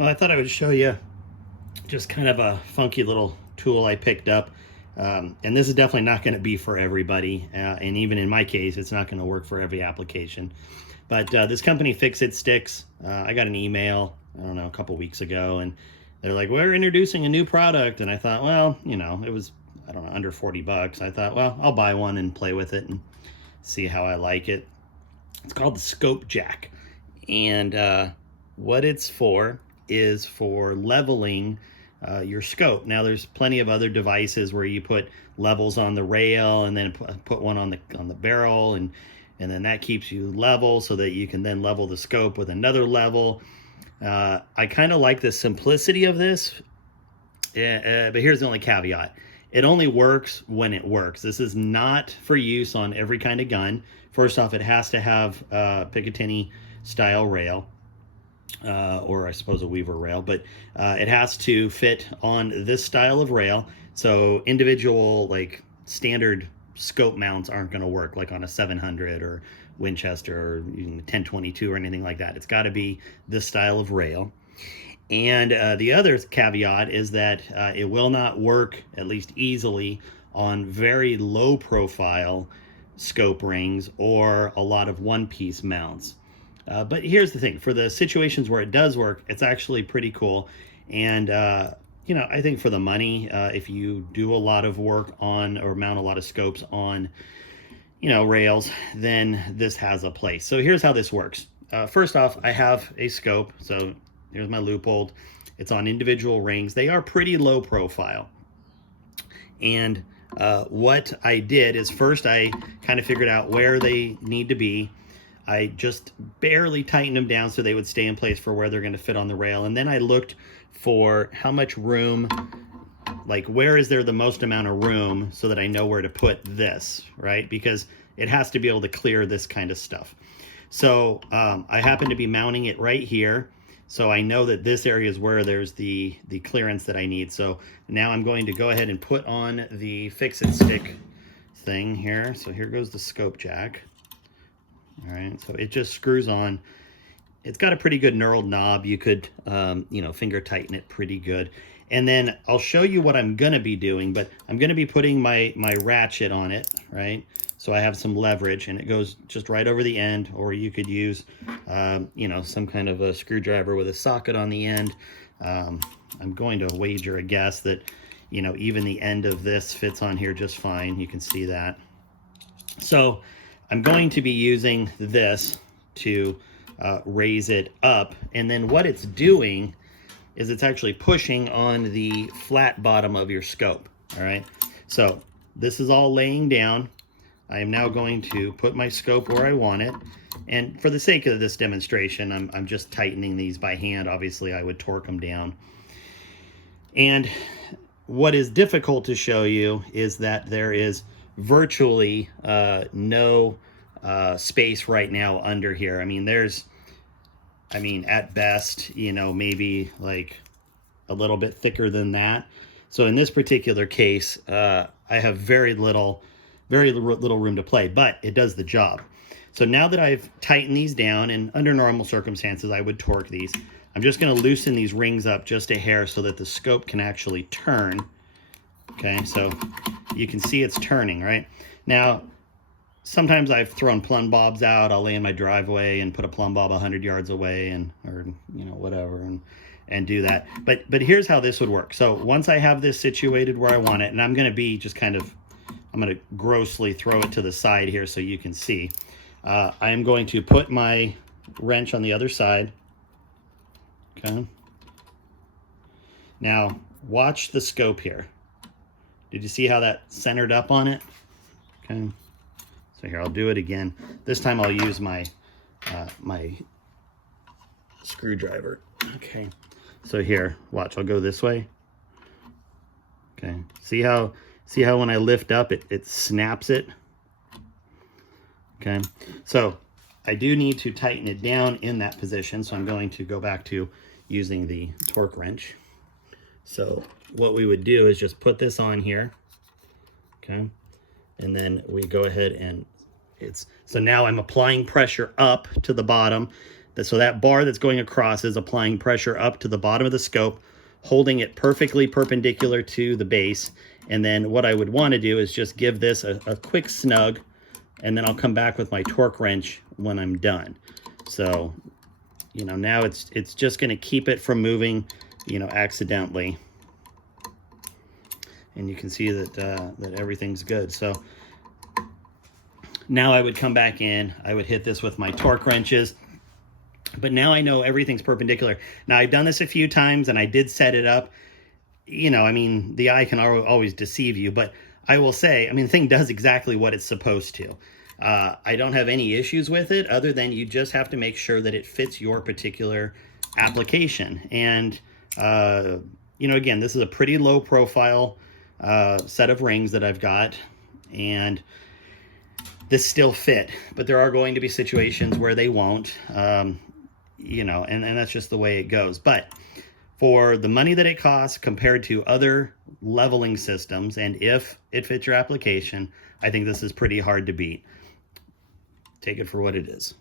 Well, I thought I would show you just kind of a funky little tool I picked up. And this is definitely not going to be for everybody. And even in my case, it's not going to work for every application. But this company, Fix It Sticks, I got an email, I don't know, a couple weeks ago, and they're like, we're introducing a new product. And I thought, well, you know, it was, I don't know, under 40 bucks. I thought, well, I'll buy one and play with it and see how I like it. It's called the Scope Jack. And what it's for is for leveling your scope. Now there's plenty of other devices where you put levels on the rail and then put one on the barrel, and then that keeps you level so that you can then level the scope with another level. I kind of like the simplicity of this, but here's the only caveat. It only works when it works. This is not for use on every kind of gun. First off, it has to have Picatinny style rail. Or I suppose a Weaver rail, but it has to fit on this style of rail. So individual, like standard scope mounts aren't going to work, like on a 700 or Winchester or 1022 or anything like that. It's got to be this style of rail. And the other caveat is that it will not work, at least easily, on very low profile scope rings or a lot of one-piece mounts. But here's the thing, for the situations where it does work, it's actually pretty cool. And, you know, I think for the money, if you do a lot of work on or mount a lot of scopes on, you know, rails, then this has a place. So here's how this works. First off, I have a scope. So here's my Leupold. It's on individual rings. They are pretty low profile. And what I did is first I kind of figured out where they need to be. I just barely tightened them down so they would stay in place for where they're going to fit on the rail. And then I looked for how much room, like where is there the most amount of room so that I know where to put this, right? Because it has to be able to clear this kind of stuff. So I happen to be mounting it right here. So I know that this area is where there's the clearance that I need. So now I'm going to go ahead and put on the Fix It Stick thing here. So here goes the Scope Jack. All right, so it just screws on. It's got a pretty good knurled knob. You could, you know, finger tighten it pretty good. And then I'll show you what I'm going to be doing, but I'm going to be putting my ratchet on it, right? So I have some leverage, and it goes just right over the end, or you could use, you know, some kind of a screwdriver with a socket on the end. I'm going to wager a guess that, you know, even the end of this fits on here just fine. You can see that. So I'm going to be using this to raise it up, and then what it's doing is it's actually pushing on the flat bottom of your scope. All right, so this is all laying down. I am now going to put my scope where I want it, and for the sake of this demonstration, I'm just tightening these by hand. Obviously, I would torque them down. And what is difficult to show you is that there is virtually no space right now under here. I mean, at best, you know, maybe like a little bit thicker than that. So in this particular case, I have very little room to play, but it does the job. So now that I've tightened these down, and under normal circumstances, I would torque these, I'm just going to loosen these rings up just a hair so that the scope can actually turn. Okay, so you can see it's turning, right? Now, sometimes I've thrown plumb bobs out. I'll lay in my driveway and put a plumb bob 100 yards away, and or you know, whatever, and do that. But here's how this would work. So once I have this situated where I want it, and I'm going to be just kind of, I'm going to grossly throw it to the side here so you can see. I am going to put my wrench on the other side. Okay. Now watch the scope here. Did you see how that centered up on it? Okay. So here, I'll do it again. This time I'll use my my screwdriver. Okay. So here, watch, I'll go this way. Okay. See how when I lift up, it snaps it? Okay. So I do need to tighten it down in that position. So I'm going to go back to using the torque wrench. So what we would do is just put this on here, okay? And then we go ahead and so now I'm applying pressure up to the bottom. So that bar that's going across is applying pressure up to the bottom of the scope, holding it perfectly perpendicular to the base. And then what I would want to do is just give this a quick snug, and then I'll come back with my torque wrench when I'm done. So, you know, now it's just going to keep it from moving, you know, accidentally. And you can see that that everything's good. So now I would come back in, I would hit this with my torque wrenches, but now I know everything's perpendicular. Now I've done this a few times and I did set it up. You know, I mean, the eye can always deceive you, but I will say, I mean, the thing does exactly what it's supposed to. I don't have any issues with it other than you just have to make sure that it fits your particular application. And, you know, again, this is a pretty low profile set of rings that I've got, and this still fit, but there are going to be situations where they won't, you know, and that's just the way it goes. But for the money that it costs compared to other leveling systems, and if it fits your application, I think this is pretty hard to beat. Take it for what it is.